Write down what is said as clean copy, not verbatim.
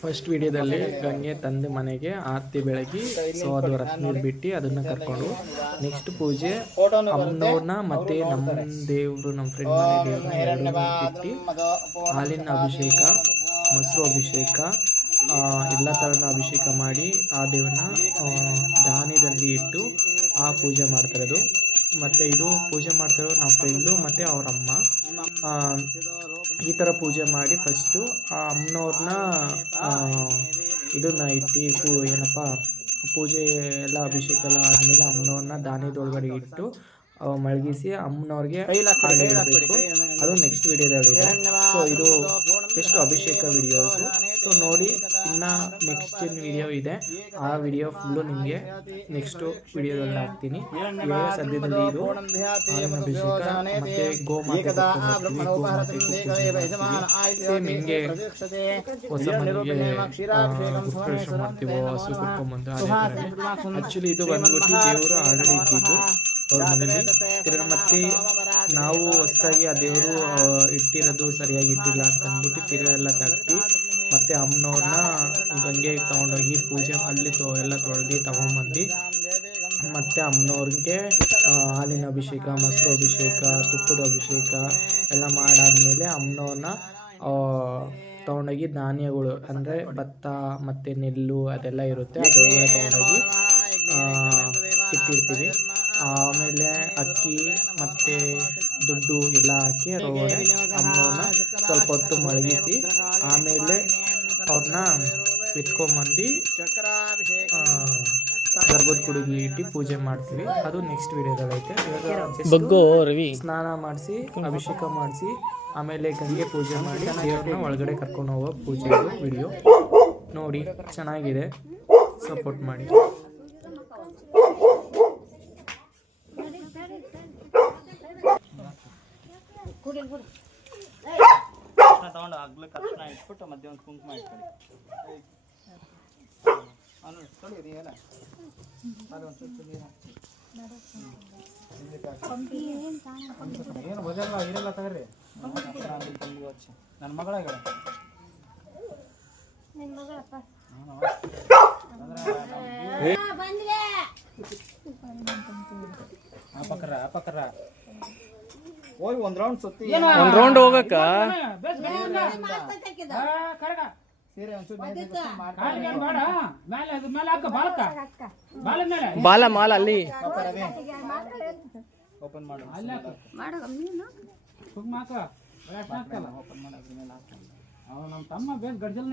First ವಿಡಿಯೋದಲ್ಲಿ ಗಂಗೆ ತಂದೆ ಮನೆಗೆ ಆರತಿ ಬೆಳಗಿ ಸೊ ಅದು ರಥ ನೀರು ಬಿಟ್ಟು ಅದನ್ನು ಕರ್ಕೊಂಡು ನೆಕ್ಸ್ಟ್ ಪೂಜೆ ಅಮ್ಮನವ್ರನ್ನ ಮತ್ತು ನಮ್ಮ ದೇವರು ನಮ್ಮ ಫ್ರೆಂಡ್ ಮನೆ ದೇವ್ರನ್ನ ಎರಡನ್ನೂ ಬಿಟ್ಟು ಹಾಲಿನ ಅಭಿಷೇಕ ಮೊಸರು ಅಭಿಷೇಕ ಎಲ್ಲ ಥರದ ಅಭಿಷೇಕ ಮಾಡಿ ಆ ದೇವ್ರನ್ನ ಧಾನ್ಯದಲ್ಲಿ ಇಟ್ಟು ಆ ಪೂಜೆ ಮಾಡ್ತಾರದು. ಮತ್ತು ಇದು ಪೂಜೆ ಮಾಡ್ತಾರೋ ನಮ್ಮ ಫ್ರೆಂಡು ಮತ್ತು ಅವರಮ್ಮ ಈ ಥರ ಪೂಜೆ ಮಾಡಿ ಫಸ್ಟು ಆ ಅಮ್ಮನವ್ರನ್ನ ಇದನ್ನು ಇಟ್ಟು ಏನಪ್ಪ ಪೂಜೆ ಎಲ್ಲ ಅಭಿಷೇಕ ಎಲ್ಲ ಆದಮೇಲೆ ಅಮ್ಮನವ್ರನ್ನ ಧಾನ್ಯದೊಳಗಡೆ ಇಟ್ಟು ಮಲಗಿಸಿ ಅಮ್ಮನವ್ರಿಗೆ ಇಡಬೇಕು. ಅದು ನೆಕ್ಸ್ಟ್ ವಿಡಿಯೋದಲ್ಲಿದೆ. ಸೊ ಇದು ಎಷ್ಟು ಅಭಿಷೇಕ ವಿಡಿಯೋಸು. ಸೊ ನೋಡಿ, ಇನ್ನು ನೆಕ್ಸ್ಟ್ ಏನು ವಿಡಿಯೋ ಇದೆ ಆ ವಿಡಿಯೋ ಫುಲ್ಲು ನಿಮಗೆ ನೆಕ್ಸ್ಟು ವಿಡಿಯೋದಲ್ಲಿ ಹಾಕ್ತೀನಿ. ಇವಾಗ ಸದ್ಯದಲ್ಲಿ ಇದು ಹಾಲಿನ ಅಭಿಷೇಕ ಮತ್ತು ಗೋಮಾತೆ ಸೇಮ್ ಹಿಂಗೆ ಹೊಸ ಮನೆಗೆ ಪ್ರವೇಶ ಮಾಡ್ತೀವೋ ಹಸು ಕರ್ಕೊಂಬಂದು ಅದೇ ಥರನೇ. ಆ್ಯಕ್ಚುಲಿ ಇದು ಬಂದ್ಬಿಟ್ಟು ದೇವರು ಆಲ್ರೆಡಿ ಇದ್ದಿದ್ದು ಅವ್ರ ಮನೇಲಿ. ತಿರ್ಗಿ ಮತ್ತೆ ನಾವು ಹೊಸದಾಗಿ ಆ ದೇವರು ಇಟ್ಟಿರೋದು ಸರಿಯಾಗಿ ಇಟ್ಟಿಲ್ಲ ಅಂತ ಅಂದ್ಬಿಟ್ಟು ತಿರ್ಗಿ ಎಲ್ಲ ತಟ್ಟಿ ಮತ್ತು ಅಮ್ಮನವ್ರನ್ನ ಗಂಗೆಗೆ ತೊಗೊಂಡೋಗಿ ಪೂಜೆ ಅಲ್ಲಿ ಎಲ್ಲ ತೊಳೆದು ತೊಗೊಂಬಂದು ಮತ್ತು ಅಮ್ಮನವ್ರಿಗೆ ಹಾಲಿನ ಅಭಿಷೇಕ ಮೊಸರು ಅಭಿಷೇಕ ತುಪ್ಪದ ಅಭಿಷೇಕ ಎಲ್ಲ ಮಾಡಾದ್ಮೇಲೆ ಅಮ್ಮನವ್ರನ್ನ ತೊಗೊಂಡೋಗಿ ಧಾನ್ಯಗಳು ಅಂದರೆ ಭತ್ತ ಮತ್ತು ನೆಲ್ಲು ಅದೆಲ್ಲ ಇರುತ್ತೆ ಅದರೊಳಗಡೆ ತೊಗೊಂಡೋಗಿ ಇಟ್ಟಿರ್ತೀವಿ. ಆಮೇಲೆ ಅಕ್ಕಿ ಮತ್ತು ದುಡ್ಡು ಎಲ್ಲ ಹಾಕಿ ಅದರೊಳಗಡೆ ಅಮ್ಮನವ್ರನ್ನ ಸ್ವಲ್ಪ ಹೊತ್ತು ಮಲಗಿಸಿ ಆಮೇಲೆ ಅವ್ರನ್ನ ಎತ್ಕೊಂಬಂದು ಗರ್ಭದ ಗುಡಿಗೆ ಇಟ್ಟು ಪೂಜೆ ಮಾಡ್ತೀವಿ. ಅದು ನೆಕ್ಸ್ಟ್ ವಿಡಿಯೋದಲ್ಲಿ ಐತೆ. ಇವಾಗ ಸ್ನಾನ ಮಾಡಿಸಿ ಅಭಿಷೇಕ ಮಾಡಿಸಿ ಆಮೇಲೆ ಗಂಗೆ ಪೂಜೆ ಮಾಡಿ ದೇವ್ರನ್ನ ಒಳಗಡೆ ಕರ್ಕೊಂಡು ಹೋಗೋ ಪೂಜೆ ವಿಡಿಯೋ ನೋಡಿ. ಚೆನ್ನಾಗಿದೆ, ಸಪೋರ್ಟ್ ಮಾಡಿ. ತಗೊಂಡು ಅಗ್ಲಕ್ಕೆ ಅರ್ಶನ ಇಟ್ಬಿಟ್ಟು ಮಧ್ಯೆ ಒಂದು ಕುಂಕುಮ ಇಟ್ಕೊಳ್ಳಿ. ಏನು ಬದಲ್ಲ ಇರಲ್ಲ ತಗರಿ. ನನ್ನ ಮಗಳ ಅಪಕರ ಹೋಗಿ ಒಂದ್ ರೌಂಡ್ ಸುತ್ತಿ ಹೋಗಕ್ಕ ಬಾಲ ಮಾಲ ಅಲ್ಲಿ ಓಪನ್ ಮಾಡು. ನಮ್ಮ ತಮ್ಮ ಬೇಸ್ ಗಡ್ಜಲ್